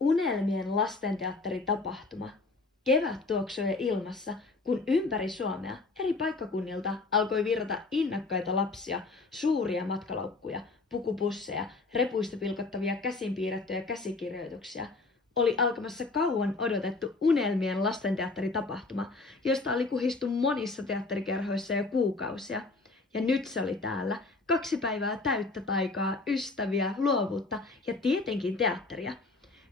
Unelmien lastenteatteritapahtuma. Kevät tuoksui ilmassa, kun ympäri Suomea eri paikkakunnilta alkoi virrata innokkaita lapsia, suuria matkalaukkuja, pukupusseja, repuista pilkottavia käsin piirrettyjä käsikirjoituksia. Oli alkamassa kauan odotettu Unelmien lastenteatteritapahtuma, josta oli kuhistu monissa teatterikerhoissa jo kuukausia. Ja nyt se oli täällä. 2 päivää täyttä taikaa, ystäviä, luovuutta ja tietenkin teatteria.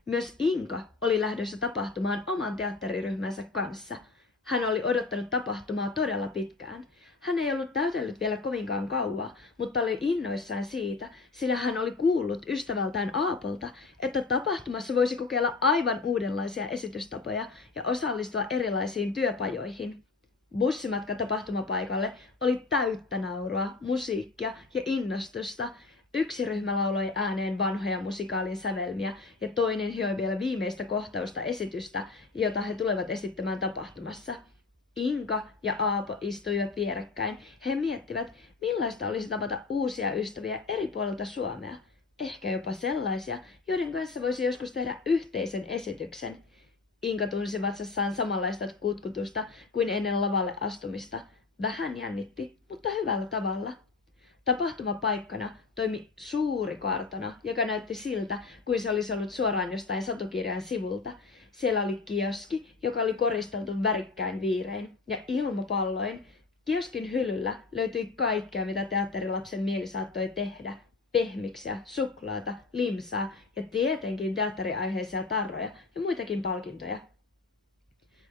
Myös Inka oli lähdössä tapahtumaan oman teatteriryhmänsä kanssa. Hän oli odottanut tapahtumaa todella pitkään. Hän ei ollut täytellyt vielä kovinkaan kauaa, mutta oli innoissaan siitä, sillä hän oli kuullut ystävältään Aapolta, että tapahtumassa voisi kokeilla aivan uudenlaisia esitystapoja ja osallistua erilaisiin työpajoihin. Bussimatka tapahtumapaikalle oli täyttä naurua, musiikkia ja innostusta. Yksi ryhmä lauloi ääneen vanhoja musikaalin sävelmiä ja toinen hioi vielä viimeistä kohtausta esitystä, jota he tulevat esittämään tapahtumassa. Inka ja Aapo istuivat vierekkäin. He miettivät, millaista olisi tavata uusia ystäviä eri puolilta Suomea. Ehkä jopa sellaisia, joiden kanssa voisi joskus tehdä yhteisen esityksen. Inka tunsi vatsassaan samanlaista kutkutusta kuin ennen lavalle astumista. Vähän jännitti, mutta hyvällä tavalla. Tapahtumapaikkana toimi suuri kartano, joka näytti siltä, kuin se olisi ollut suoraan jostain satukirjan sivulta. Siellä oli kioski, joka oli koristeltu värikkäin viirein ja ilmapalloin. Kioskin hyllyllä löytyi kaikkea, mitä teatterilapsen mieli saattoi tehdä. Pehmiksiä, suklaata, limsaa ja tietenkin teatteriaiheisia tarroja ja muitakin palkintoja.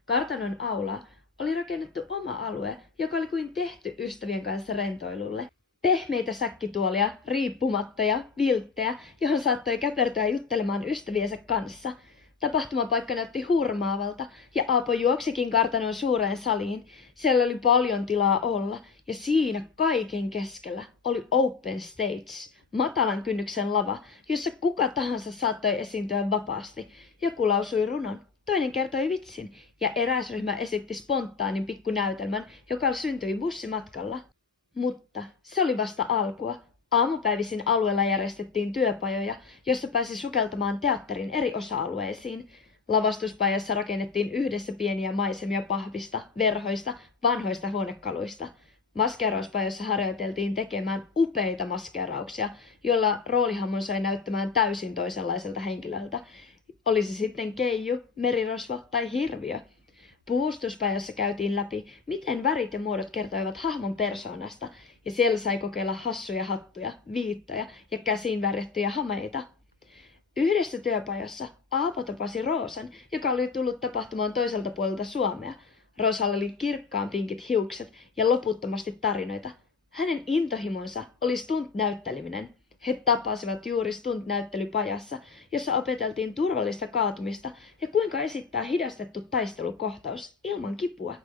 Kartanon aula oli rakennettu oma alue, joka oli kuin tehty ystävien kanssa rentoilulle. Pehmeitä säkkituolia, riippumattoja, vilttejä, johon saattoi käpertyä juttelemaan ystäviensä kanssa. Tapahtumapaikka näytti hurmaavalta ja Aapo juoksikin kartanon suureen saliin. Siellä oli paljon tilaa olla ja siinä kaiken keskellä oli open stage, matalan kynnyksen lava, jossa kuka tahansa saattoi esiintyä vapaasti. Joku lausui runon, toinen kertoi vitsin ja eräs ryhmä esitti spontaanin pikkunäytelmän, joka syntyi bussimatkalla. Mutta se oli vasta alkua. Aamupäivisin alueella järjestettiin työpajoja, jossa pääsi sukeltamaan teatterin eri osa-alueisiin. Lavastuspajassa rakennettiin yhdessä pieniä maisemia pahvista, verhoista, vanhoista huonekaluista. Maskeerauspajassa harjoiteltiin tekemään upeita maskeerauksia, joilla roolihahmon sai näyttämään täysin toisenlaiselta henkilöltä. Olisi sitten keiju, merirosvo tai hirviö. Puhustuspajassa käytiin läpi, miten värit ja muodot kertoivat hahmon persoonasta, ja siellä sai kokeilla hassuja hattuja, viittoja ja käsiin värjättyjä hameita. Yhdessä työpajassa Aapo tapasi Roosan, joka oli tullut tapahtumaan toiselta puolelta Suomea. Roosalla oli kirkkaan pinkit hiukset ja loputtomasti tarinoita. Hänen intohimonsa oli stunt-näytteleminen. He tapasivat juuri stunt-näyttelypajassa, jossa opeteltiin turvallista kaatumista ja kuinka esittää hidastettu taistelukohtaus ilman kipua.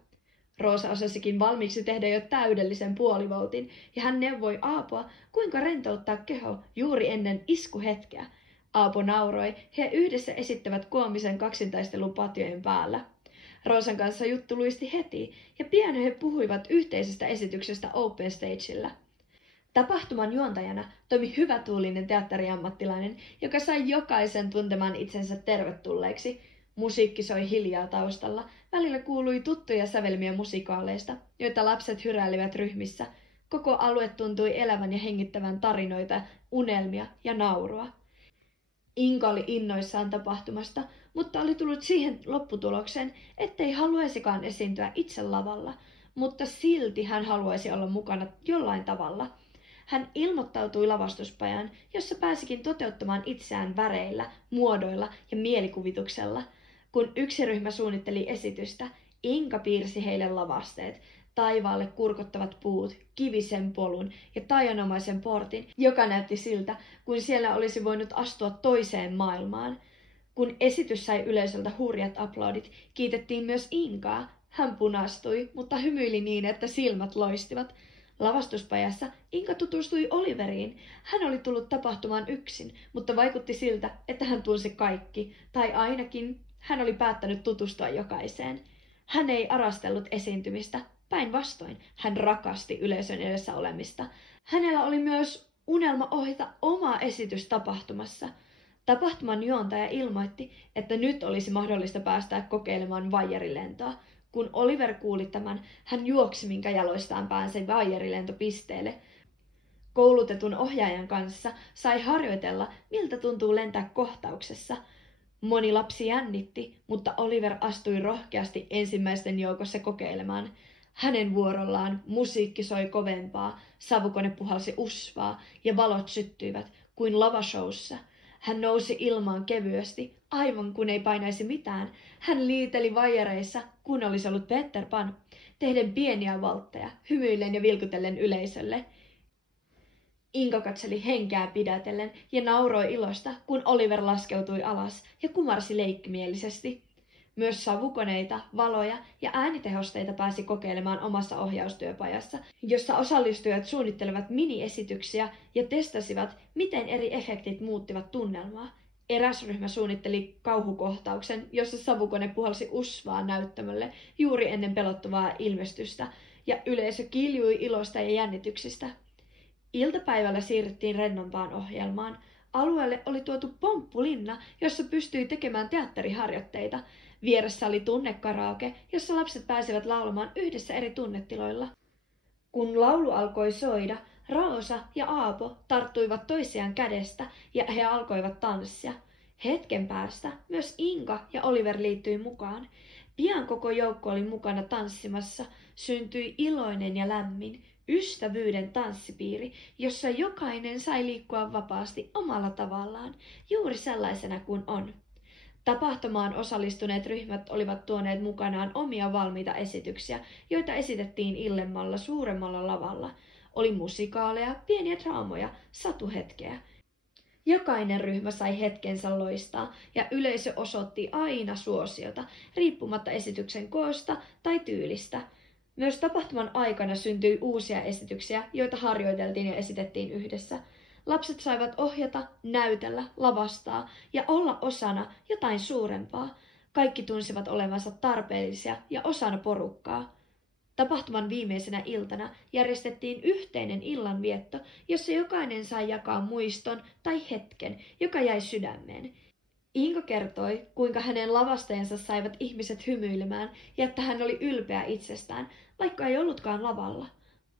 Roosa osasikin valmiiksi tehdä jo täydellisen puolivoltin ja hän neuvoi Aapoa, kuinka rentouttaa keho juuri ennen iskuhetkeä. Aapo nauroi, he yhdessä esittävät koomisen kaksintaistelun patjojen päällä. Roosan kanssa juttu luisti heti ja pian he puhuivat yhteisestä esityksestä Open Stagella. Tapahtuman juontajana toimi hyvätuulinen teatteriammattilainen, joka sai jokaisen tuntemaan itsensä tervetulleeksi. Musiikki soi hiljaa taustalla. Välillä kuului tuttuja sävelmiä musikaaleista, joita lapset hyräilivät ryhmissä. Koko alue tuntui elävän ja hengittävän tarinoita, unelmia ja naurua. Inka oli innoissaan tapahtumasta, mutta oli tullut siihen lopputulokseen, ettei haluaisikaan esiintyä itse lavalla, mutta silti hän haluaisi olla mukana jollain tavalla. Hän ilmoittautui lavastuspajan, jossa pääsikin toteuttamaan itseään väreillä, muodoilla ja mielikuvituksella. Kun yksi ryhmä suunnitteli esitystä, Inka piirsi heille lavasteet, taivaalle kurkottavat puut, kivisen polun ja taianomaisen portin, joka näytti siltä, kuin siellä olisi voinut astua toiseen maailmaan. Kun esitys sai yleisöltä hurjat aplodit, kiitettiin myös Inkaa. Hän punastui, mutta hymyili niin, että silmät loistivat. Lavastuspajassa Inka tutustui Oliveriin. Hän oli tullut tapahtumaan yksin, mutta vaikutti siltä, että hän tunsi kaikki, tai ainakin hän oli päättänyt tutustua jokaiseen. Hän ei arastellut esiintymistä, päinvastoin hän rakasti yleisön edessä olemista. Hänellä oli myös unelma ohjata oma esitys tapahtumassa. Tapahtuman juontaja ilmoitti, että nyt olisi mahdollista päästä kokeilemaan vaijerilentoa. Kun Oliver kuuli tämän, hän juoksi minkä jaloistaan päänsä vaijerilentopisteelle. Koulutetun ohjaajan kanssa sai harjoitella, miltä tuntuu lentää kohtauksessa. Moni lapsi jännitti, mutta Oliver astui rohkeasti ensimmäisten joukossa kokeilemaan. Hänen vuorollaan musiikki soi kovempaa, savukone puhalsi usvaa ja valot syttyivät kuin lavashowssa. Hän nousi ilmaan kevyesti, aivan kun ei painaisi mitään. Hän liiteli vaijereissa, kun olisi ollut Peter Pan, tehden pieniä valtteja, hymyillen ja vilkutellen yleisölle. Inka katseli henkeä pidätellen ja nauroi ilosta, kun Oliver laskeutui alas ja kumarsi leikkimielisesti. Myös savukoneita, valoja ja äänitehosteita pääsi kokeilemaan omassa ohjaustyöpajassa, jossa osallistujat suunnittelevat miniesityksiä ja testasivat, miten eri efektit muuttivat tunnelmaa. Eräs ryhmä suunnitteli kauhukohtauksen, jossa savukone puhalsi usvaa näyttämölle juuri ennen pelottavaa ilmestystä, ja yleisö kiljui ilosta ja jännityksistä. Iltapäivällä siirryttiin rennompaan ohjelmaan. Alueelle oli tuotu pomppulinna, jossa pystyi tekemään teatteriharjoitteita. Vieressä oli tunnekaraoke, jossa lapset pääsivät laulamaan yhdessä eri tunnetiloilla. Kun laulu alkoi soida, Roosa ja Aapo tarttuivat toisiaan kädestä ja he alkoivat tanssia. Hetken päästä myös Inka ja Oliver liittyi mukaan. Pian koko joukko oli mukana tanssimassa. Syntyi iloinen ja lämmin ystävyyden tanssipiiri, jossa jokainen sai liikkua vapaasti omalla tavallaan, juuri sellaisena kuin on. Tapahtumaan osallistuneet ryhmät olivat tuoneet mukanaan omia valmiita esityksiä, joita esitettiin illemmalla suuremmalla lavalla. Oli musikaaleja, pieniä draamoja, satuhetkeä. Jokainen ryhmä sai hetkensä loistaa ja yleisö osoitti aina suosiota, riippumatta esityksen koosta tai tyylistä. Myös tapahtuman aikana syntyi uusia esityksiä, joita harjoiteltiin ja esitettiin yhdessä. Lapset saivat ohjata, näytellä, lavastaa ja olla osana jotain suurempaa. Kaikki tunsivat olevansa tarpeellisia ja osana porukkaa. Tapahtuman viimeisenä iltana järjestettiin yhteinen illanvietto, jossa jokainen sai jakaa muiston tai hetken, joka jäi sydämeen. Inka kertoi, kuinka hänen lavastajansa saivat ihmiset hymyilemään ja että hän oli ylpeä itsestään, vaikka ei ollutkaan lavalla.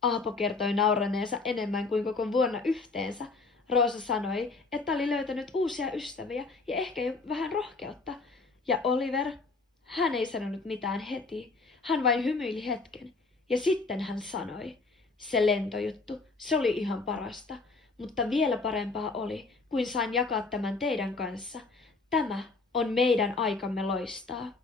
Aapo kertoi nauraneensa enemmän kuin koko vuonna yhteensä. Roosa sanoi, että oli löytänyt uusia ystäviä ja ehkä jo vähän rohkeutta. Ja Oliver, hän ei sanonut mitään heti. Hän vain hymyili hetken. Ja sitten hän sanoi, se lentojuttu, se oli ihan parasta. Mutta vielä parempaa oli, kuin sain jakaa tämän teidän kanssa. Tämä on meidän aikamme loistaa.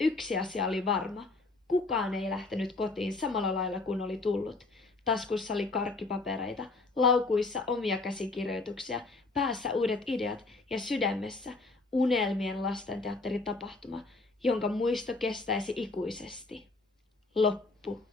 Yksi asia oli varma. Kukaan ei lähtenyt kotiin samalla lailla kuin oli tullut. Taskussa oli karkkipapereita, laukuissa omia käsikirjoituksia, päässä uudet ideat ja sydämessä unelmien lastenteatteritapahtuma, jonka muisto kestäisi ikuisesti. Loppu.